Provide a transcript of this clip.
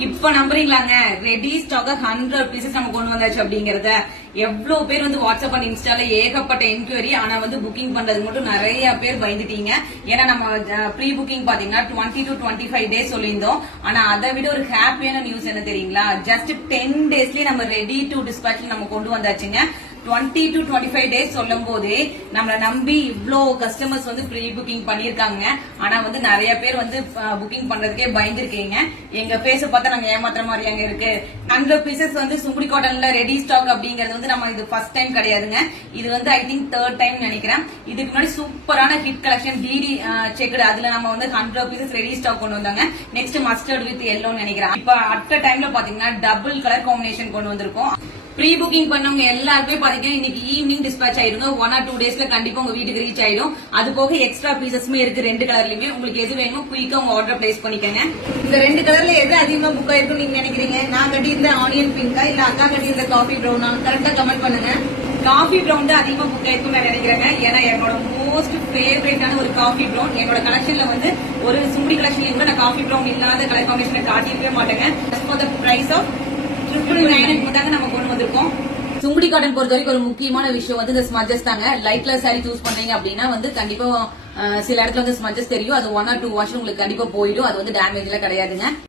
இப்ப நம்புறீங்களாங்க ready stock 100 pieces நம்ம கொண்டு வந்தாச்சு அப்படிங்கறத. எவ்வளவு பேர் வந்து வாட்ஸ்அப் அண்ட் இன்ஸ்டால ஏகப்பட்ட என்கொயரி. ஆனா வந்து புக்கிங் பண்றது மட்டும் நிறைய பேர் பயந்துட்டீங்க. ஏன்னா நம்ம ப்ரீ புக்கிங் பாத்தீங்கன்னா 20 to 25 டேஸ் சொல்லியிருந்தோம். ஆனா அதை விட ஒரு ஹாப்பியான நியூஸ் என்ன தெரியுங்களா? ஜஸ்ட் 10 டேஸ்லயே நம்ம ரெடி டு டிஸ்பேச் நம்ம கொண்டு வந்தாச்சுங்க. 20 to 25 டேஸ் சொல்லும் போதே நம்மள நம்பி இவ்ளோ கஸ்டமர்ஸ் வந்து ப்ரீ புக்கிங் பண்ணிருக்காங்க. ஆனா வந்து நிறைய பேர் வந்து புக்கிங் பண்றதுக்கே பயந்துருக்கீங்க. எங்க பேச பார்த்தா நாங்க ஏமாத்துற மாதிரி அங்க இருக்கு. 100 பீசஸ் வந்து சுங்குடி காட்டன்ல ரெடி ஸ்டாக் அப்படிங்கறது வந்து நம்ம இது ஃபர்ஸ்ட் டைம் கிடையாதுங்க. இது வந்து ஐ திங்க் தேர்ட் டைம் நினைக்கிறேன். இதுக்கு முன்னாடி சூப்பரான ஹிட் கலெக்ஷன் டிடி செக்குடு, அதுல நம்ம வந்து 100 பீசஸ் ரெடி ஸ்டாக் கொண்டு வந்தாங்க. நெக்ஸ்ட் மஸ்டர்ட் வித் எல்லோன்னு நினைக்கிறேன். இப்ப அட் டைம்ல பாத்தீங்கன்னா டபுள் கலர் காம்பினேஷன் கொண்டு வந்திருக்கோம். ப்ரீ புக்கிங் பண்ணவங்க எல்லாருமே பாத்தீங்கன்னா இன்னைக்கு ஈவினிங் டிஸ்பேச் ஆயிடுங்க. 1 or 2 டேஸ்ல கண்டிப்பா உங்க வீட்டுக்கு ரீச் ஆயிடும். அது போக எக்ஸ்ட்ரா பீசஸ்மே இருக்கு 2 கலர்லயுமே. உங்களுக்கு எது வேணுமோ குயிக்கா உங்க ஆர்டர் பிளேஸ் பண்ணிக்கங்க. இந்த 2 கலர்ல எது அதிகமா புக் ஆயிருக்கும் நீங்க நினைக்கிறீங்க? நான் கட்டியிருந்த ஆனியன் பிங்கா இல்ல அக்கா கட்டியிருந்த காஃபி ப்ரௌனா? கரெக்டா கமெண்ட் பண்ணுங்க. காஃபி ப்ரௌன் தான் அதிகமா புக் ஆயிருக்கும் நான் நினைக்கிறேங்க. ஏன்னா என்னோட மோஸ்ட் ஃபேவரட்டான ஒரு காஃபி ப்ரௌன். என்னோட கலெக்ஷன்ல வந்து ஒரு சுங்குடி கலெக்ஷன்ல கூட நான் காஃபி ப்ரௌன் இல்லாத கலர் காம்பினேஷன் காட்டியிருக்கவே மாட்டேங்க. ஃபார் த பிரைஸ் ஆஃப் 999 தாங்க நம்ம கொண்டு வந்திருக்கோம். சுங்குடி காட்டன் பொறுத்த வரைக்கும் ஒரு முக்கியமான விஷயம் வந்து இந்த ஸ்மஜஸ் தாங்க. லைட் கலர் சாரி சூஸ் பண்றீங்க அப்படின்னா வந்து கண்டிப்பா சில இடத்துல வந்து ஸ்மஜஸ் தெரியும். அது 1 or 2 வாஷ் உங்களுக்கு கண்டிப்பா போயிடும். அது வந்து டேமேஜ் எல்லாம் கிடையாதுங்க.